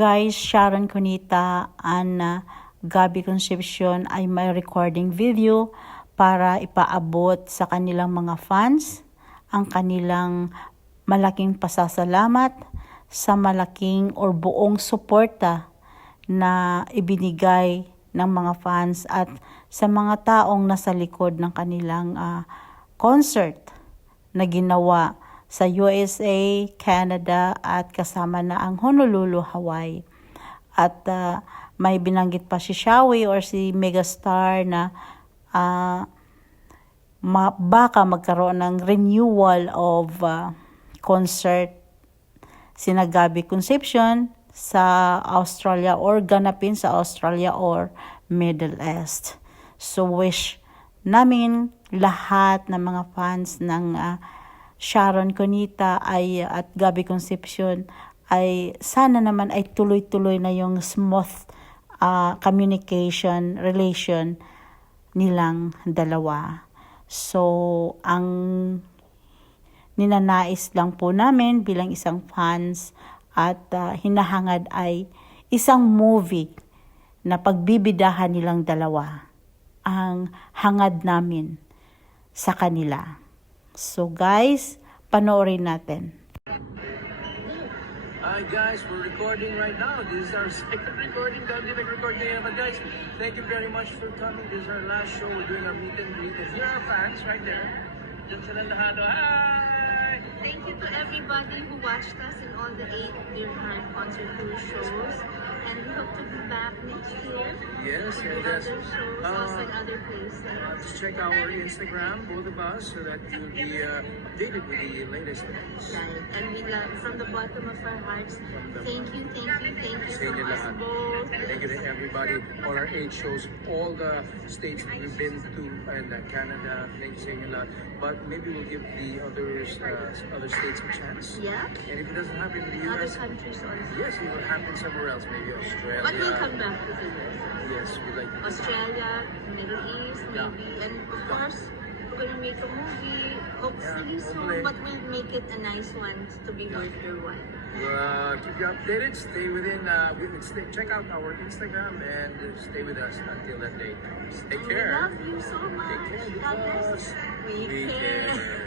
Guys, Sharon Cunita and Gabby Concepcion ay may recording video para ipaabot sa kanilang mga fans ang kanilang malaking pasasalamat sa malaking or buong suporta na ibinigay ng mga fans at sa mga taong nasa likod ng kanilang concert na ginawa sa USA, Canada at kasama na ang Honolulu, Hawaii. At may binanggit pa si Shawi or si Megastar na baka magkaroon ng renewal of concert sina Gabby Concepcion sa Australia or ganapin sa Australia or Middle East. So wish namin lahat ng mga fans ng Sharon Cunita at Gabby Concepcion ay sana naman ay tuloy-tuloy na yung smooth communication, relation nilang dalawa. So, ang ninanais lang po namin bilang isang fans at hinahangad ay isang movie na pagbibidahan nilang dalawa ang hangad namin sa kanila. So guys, panoorin natin. Hi guys, we're recording right now. This is our second recording. But guys, thank you very much for coming. This is our last show. We're doing our meet and greet. And here are our fans right there. Diyan sila lahat. Hi! Thank you to everybody who watched us in all the 8 Dear Heart concert tour shows. And we hope to be back next year. Yes, with yes. other shows, also in other places. Just check our Instagram, both of us, so that you'll be updated with the latest events. Right. And we love, from the bottom of our hearts, thank you Say from nila us lahat. both. Thank you to everybody, all our 8 shows, all the states that we've been to, and Canada. Thank you sa inyo lahat. But maybe we'll give the others, other states a chance. Yeah. And if it doesn't happen in the Other US, countries also. yes, it will happen somewhere else, maybe Australia. But we'll come back to the US. Yes, we'd like to. Australia, Middle East, Yeah. maybe. And of course, we're gonna make a movie, hopefully Yeah, soon, hopefully. but we'll make it a nice one to be worth your while. We'll keep you updated. Stay within. Check out our Instagram and stay with us until that day comes. Take We care. love you so much. Take care God bless. because We we care. care.